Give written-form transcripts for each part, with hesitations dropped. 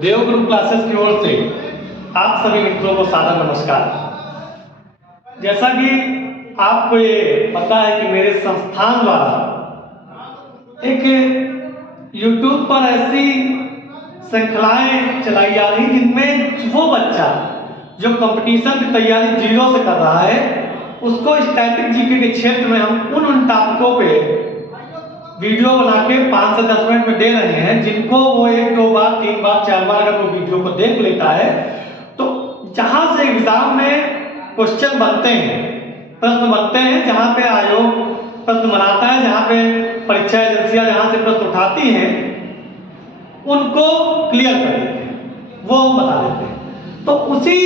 देवगुरु classes की ओर से आप सभी मित्रों को सादर नमस्कार। जैसा कि आपको ये पता है कि मेरे संस्थान द्वारा एक YouTube पर ऐसी श्रृंखलाएं चलाई जा रही जिनमें वो बच्चा जो कंपटीशन की तैयारी जीरो से कर रहा है उसको स्टैटिक जीके के क्षेत्र में हम उन टॉपिकों पे वीडियो बना के 5 से 10 मिनट में दे रहे हैं, जिनको वो 1 2 बार 3 बार 4 बार अगर वो वीडियो को देख लेता है तो जहां से एग्जाम में क्वेश्चन बनते हैं, प्रश्न बनते हैं, जहां पे आयोग प्रश्न बनाता है, जहां पे परीक्षा एजेंसियां जहां से प्रश्न उठाती हैं उनको क्लियर कर देते हैं, वो हम बता देते हैं। तो उसी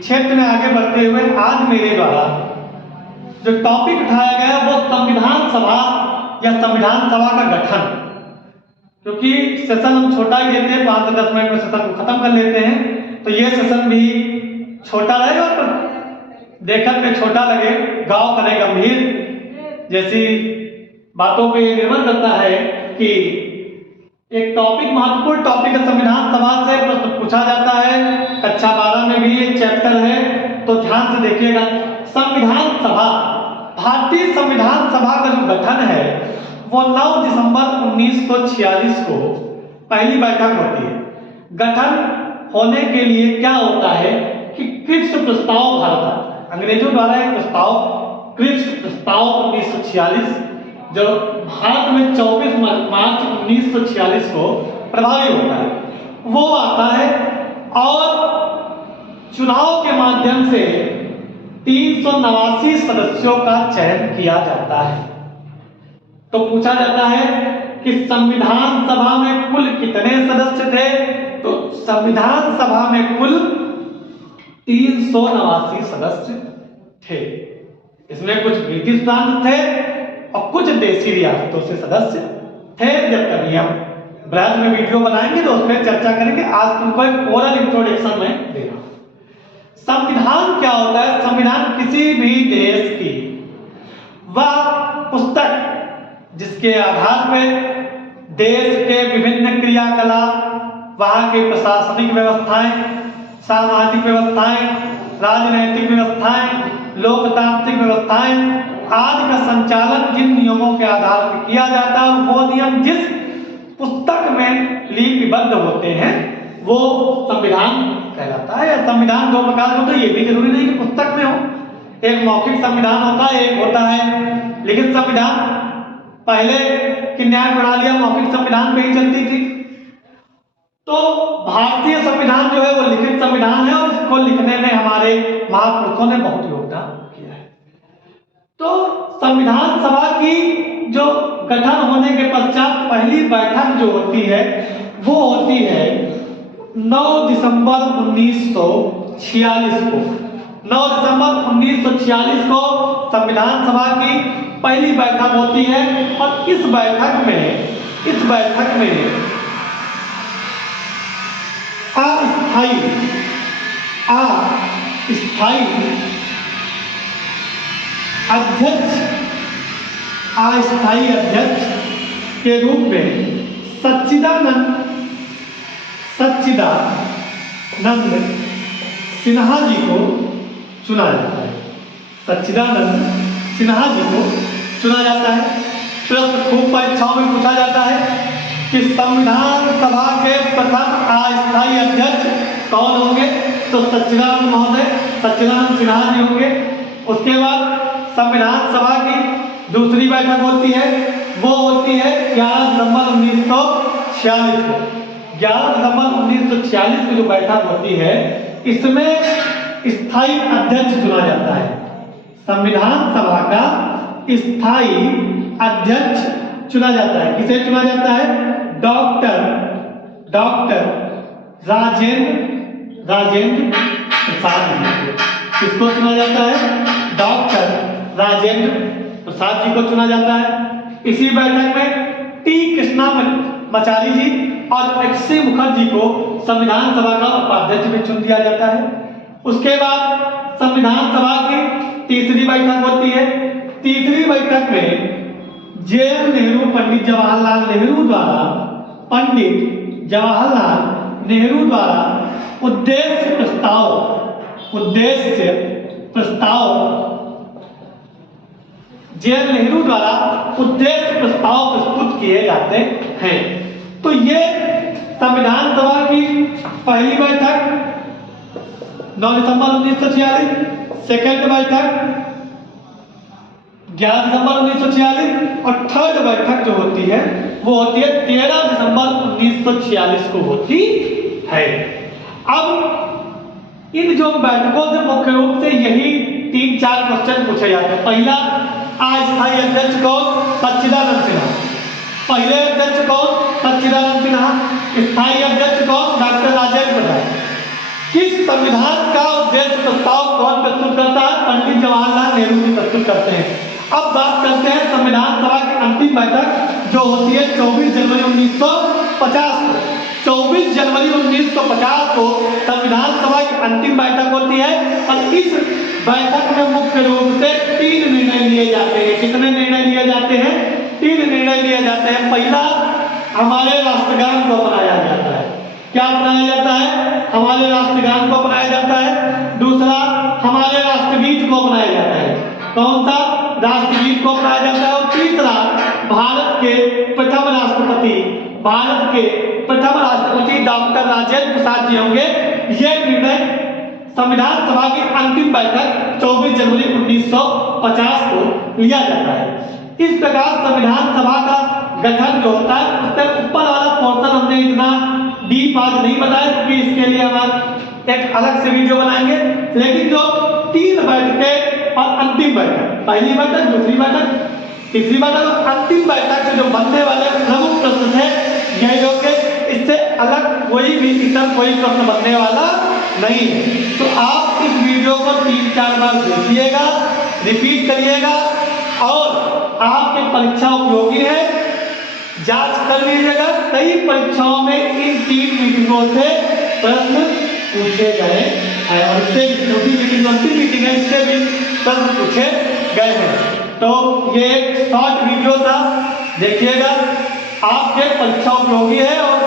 क्षेत्र में आगे बढ़ते हुए आज मेरे द्वारा जो टॉपिक उठाया गया वो संविधान सभा या संविधान सभा का गठन, क्योंकि सेशन हम छोटा ही देते हैं, 5 से 10 मिनट में सेशन को खत्म कर लेते हैं, तो ये सेशन भी छोटा रहेगा और देखने में छोटा लगे, गाँव करे गंभीर जैसी बातों पे निर्भर करता है कि एक टॉपिक महत्वपूर्ण टॉपिक है। संविधान सभा से प्रश्न पूछा जाता है, कक्षा 12 में भी एक चैप्टर है, तो ध्यान से देखिएगा। संविधान सभा, भारतीय संविधान सभा का जो गठन है वो 9 दिसंबर 1946 को पहली बैठक होती है। गठन होने के लिए क्या होता है कि क्रिप्स प्रस्ताव भारत आता है, अंग्रेजों द्वारा एक प्रस्ताव, क्रिप्स प्रस्ताव 1946 जो भारत में 24 मार्च 1946 को प्रभावी होता है, वो आता है और चुनाव के माध्यम से 389 सदस्यों का चयन किया जाता है। तो पूछा जाता है कि संविधान सभा में कुल कितने सदस्य थे, तो संविधान सभा में कुल 389 सदस्य थे। इसमें कुछ ब्रिटिश प्रांत थे और कुछ देशी रियासतों से सदस्य थे। जब कभी हम ब्रांच में वीडियो बनाएंगे तो उसमें चर्चा करेंगे, आज तुमको एक ओरल इंट्रोडक्शन में दे रहा हूं। संविधान क्या होता है? संविधान किसी भी देश की वह पुस्तक जिसके आधार पर देश के विभिन्न क्रियाकलाप, वहां की प्रशासनिक व्यवस्थाएं, सामाजिक व्यवस्थाएं, राजनैतिक व्यवस्थाएं, लोकतांत्रिक व्यवस्थाएं आदि का संचालन जिन नियमों के आधार पर किया जाता है, वो नियम जिस पुस्तक में लिपिबद्ध होते हैं वो संविधान कहलाता है। संविधान 2 प्रकार के होते हैं, ये भी जरूरी नहीं कि पुस्तक में हो। एक मौखिक संविधान होता है, एक होता है लिखित संविधान। पहले की न्याय प्रणालियां मौखिक संविधान पे ही चलती थी, तो भारतीय संविधान जो है वो लिखित संविधान है और इसको लिखने में हमारे महापुरुषों ने बहुत योगदान किया है। तो संविधान सभा की जो गठन होने के पश्चात पहली बैठक जो होती है वो होती है 9 दिसंबर 1946 को। 9 दिसंबर 1946 को संविधान सभा की पहली बैठक होती है और इस बैठक में अस्थायी अध्यक्ष के रूप में सच्चिदानंद सिन्हा जी को चुना जाता है। सच्चिदानंद सिन्हा जी को चुना जाता है। प्रश्न खूब परीक्षाओं में पूछा जाता है कि संविधान सभा के प्रथम अस्थायी अध्यक्ष कौन होंगे, तो सच्चिदानंद सिन्हा जी होंगे। उसके बाद संविधान सभा की दूसरी बैठक होती है, वो होती है 11 दिसंबर 1946 को। 11 दिसंबर 1946 की जो बैठक होती है इसमें स्थायी अध्यक्ष चुना जाता है। संविधान सभा का स्थायी अध्यक्ष चुना जाता है। किसे चुना जाता है? डॉक्टर राजेंद्र प्रसाद जी। किसको चुना जाता है? डॉक्टर राजेंद्र प्रसाद जी को चुना जाता है। इसी बैठक में टी कृष्णामाचारी जी और एक्स मुखर्जी को संविधान सभा का उपाध्यक्ष भी चुन दिया जाता है। उसके बाद संविधान सभा की तीसरी बैठक होती है। तीसरी बैठक में पंडित जवाहरलाल नेहरू द्वारा पंडित जवाहरलाल नेहरू द्वारा उद्देश्य प्रस्ताव जे.एन. नेहरू द्वारा उद्देश्य प्रस्ताव प्रस्तुत किए जाते हैं। तो ये संविधान सभा की पहली बैठक 9 दिसंबर 1946, सेकेंड बैठक 11 दिसंबर 1946 और थर्ड बैठक जो होती है वो होती है 13 दिसंबर 1946 को होती है। अब इन जो बैठकों से मुख्य रूप से यही 3-4 क्वेश्चन पूछे जाते हैं। पहला, अस्थायी अध्यक्ष कौन? सच्चिदानंद सिन्हा। पहले अध्यक्ष कौन? सच्चिदानंद सिन्हा। स्थायी अध्यक्ष कौन? डॉक्टर राजेंद्र प्रसाद। किस संविधान का उद्देश्य प्रस्ताव कौन प्रस्तुत करता है? पंडित जवाहरलाल नेहरू जी प्रस्तुत करते हैं। अब बात करते हैं संविधान सभा की अंतिम बैठक जो होती है 24 जनवरी 1950 को। 24 जनवरी 1950 को संविधान सभा की अंतिम बैठक होती है और इस बैठक में मुख्य रूप से 3 निर्णय लिए जाते हैं। कितने निर्णय लिए जाते हैं? 3 निर्णय लिए जाते हैं। पहला, हमारे राष्ट्रगान को अपनाया जाता है। क्या अपनाया जाता है? हमारे राष्ट्रगान को अपनाया जाता है। दूसरा, हमारे राष्ट्रगीत को अपनाया जाता है। कौन सा? राष्ट्रगीत को अपनाया जाता है। और तीसरा, भारत के प्रथम राष्ट्रपति डॉक्टर राजेंद्र प्रसाद जी होंगे। ये निर्णय संविधान सभा की अंतिम बैठक 24 जनवरी 1950 को लिया जाता है। इस प्रकार संविधान सभा का गठन जो होता है उससे ऊपर वाला पोर्शन हमने इतना डीप आज नहीं बताया क्योंकि इसके लिए हम एक अलग से वीडियो बनाएंगे। लेकिन जो 3 बैठकें और अंतिम बैठक, पहली बैठक, दूसरी बैठक, तीसरी बैठक और अंतिम बैठक से जो बनने वाले प्रमुख प्रश्न थे यही होंगे। इससे अलग कोई भी इतर कोई प्रश्न बनने वाला नहीं है। तो आप इस वीडियो को 3-4 बार देखिएगा, रिपीट करिएगा और आपके परीक्षा उपयोगी है, जांच कर लीजिएगा। कई परीक्षाओं में इन 3 मीटिंगों से प्रश्न पूछे गए हैं और इससे छोटी मीटिंग अंतिम मीटिंग है, इससे भी प्रश्न पूछे गए हैं। तो ये एक शॉर्ट वीडियो था, देखिएगा, आपके परीक्षा उपयोगी है और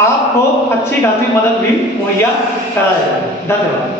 आपको अच्छी खासी मदद भी मुहैया कराया जाएगा। धन्यवाद।